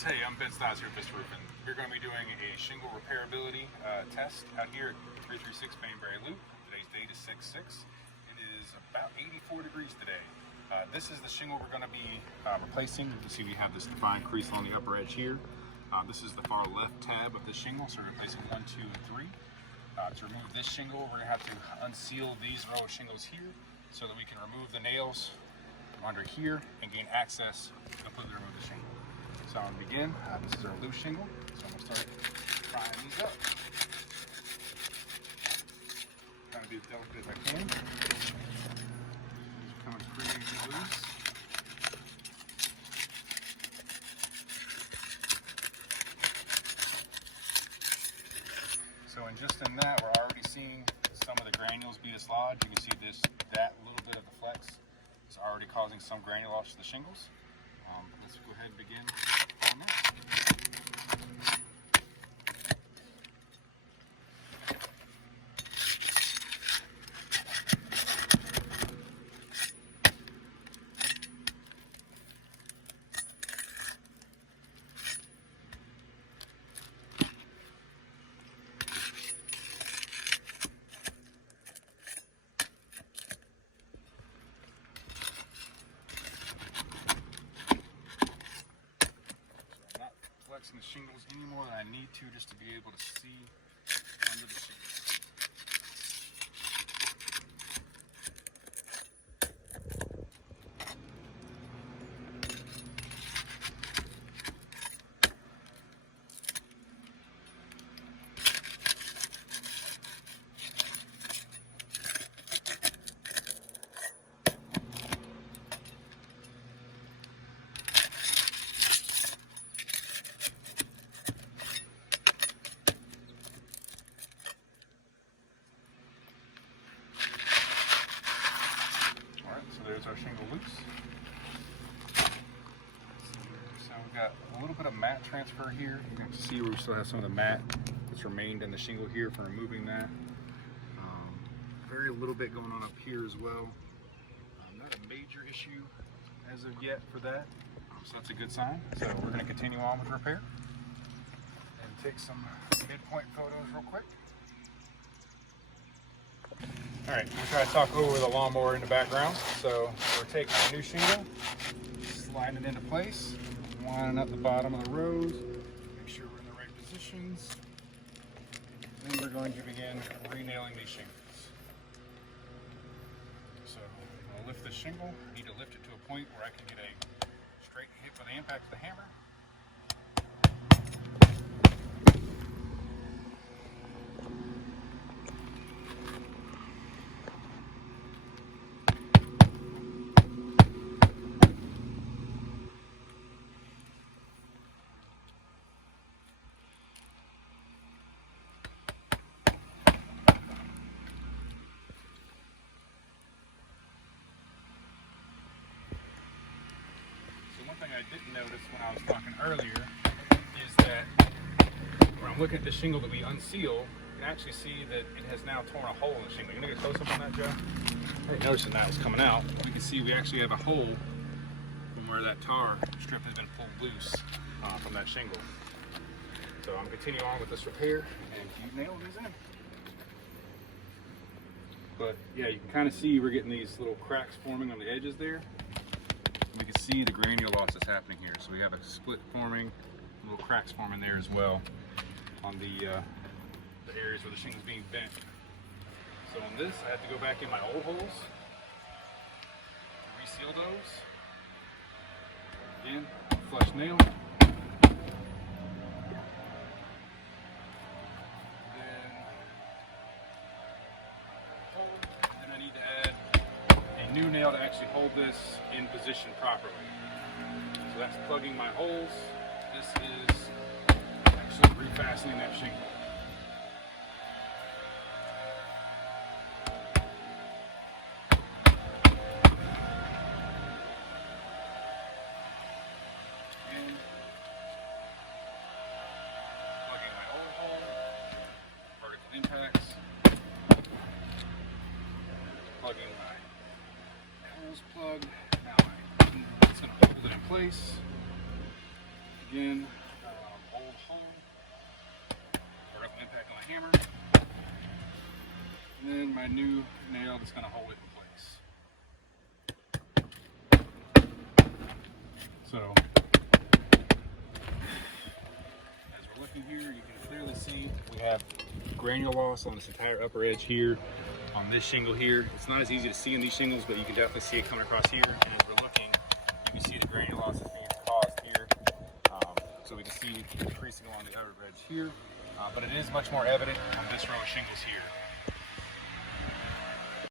Hey, I'm Ben Stiles here at Vista Roofing. We're going to be doing a shingle repairability test out here at 336 Baneberry Loop. Today's date is 6/6. It is about 84 degrees today. This is the shingle we're going to be replacing. You can see we have this defined crease on the upper edge here. This is the far left tab of the shingle, so we're replacing 1, 2, and 3. To remove this shingle, we're going to have to unseal these row of shingles here so that we can remove the nails from under here and gain access to completely remove the shingle. So I'm going to begin. This is our loose shingle, so I'm going to start prying these up. Trying to be as delicate as I can. These are coming pretty loose. So just in that, we're already seeing some of the granules be dislodged. You can see that little bit of the flex is already causing some granule loss to the shingles. Let's go ahead and begin on that. The shingles any more than I need to, just to be able to see under the shingles. There's our shingle loose. So we've got a little bit of mat transfer here. You can see where we still have some of the mat that's remained in the shingle here from removing that. Very little bit going on up here as well. Not a major issue as of yet for that, so that's a good sign. So we're going to continue on with repair and take some midpoint photos real quick. Alright, we'll try to talk over the lawnmower in the background. So we're taking our new shingle, sliding it into place, lining up the bottom of the rows, make sure we're in the right positions. Then we're going to begin re-nailing these shingles. So I'll lift the shingle. I need to lift it to a point where I can get a straight hit with the impact of the hammer. One thing I didn't notice when I was talking earlier is that when I'm looking at the shingle that we unseal, you can actually see that it has now torn a hole in the shingle. You gonna get close up on that, Joe? I didn't notice that was coming out. We can see we actually have a hole from where that tar strip has been pulled loose from that shingle. So I'm continuing on with this repair and keep nailing these in. But yeah, you can kind of see we're getting these little cracks forming on the edges there. We can see the granule loss that's happening here. So we have a split forming, little cracks forming there as well on the areas where the shingle's being bent. So on this, I have to go back in my old holes, reseal those. Again, flush nail. Then I need to add a new nail to actually hold this in position properly. So that's plugging my holes. This is actually refastening that shingle. And plugging my old hole, vertical impacts, plugging my hose plug. Now it's going to hold it in place. Again, old home, vertical impact on the hammer, and then my new nail that's going to hold it in place. So, as we're looking here, you can clearly see we have granule loss on this entire upper edge here, on this shingle here. It's not as easy to see in these shingles, but you can definitely see it coming across here. And as we're looking, you can see the granule loss is being caused here. So we can see increasing along the outer edge here, but it is much more evident on this row of shingles here.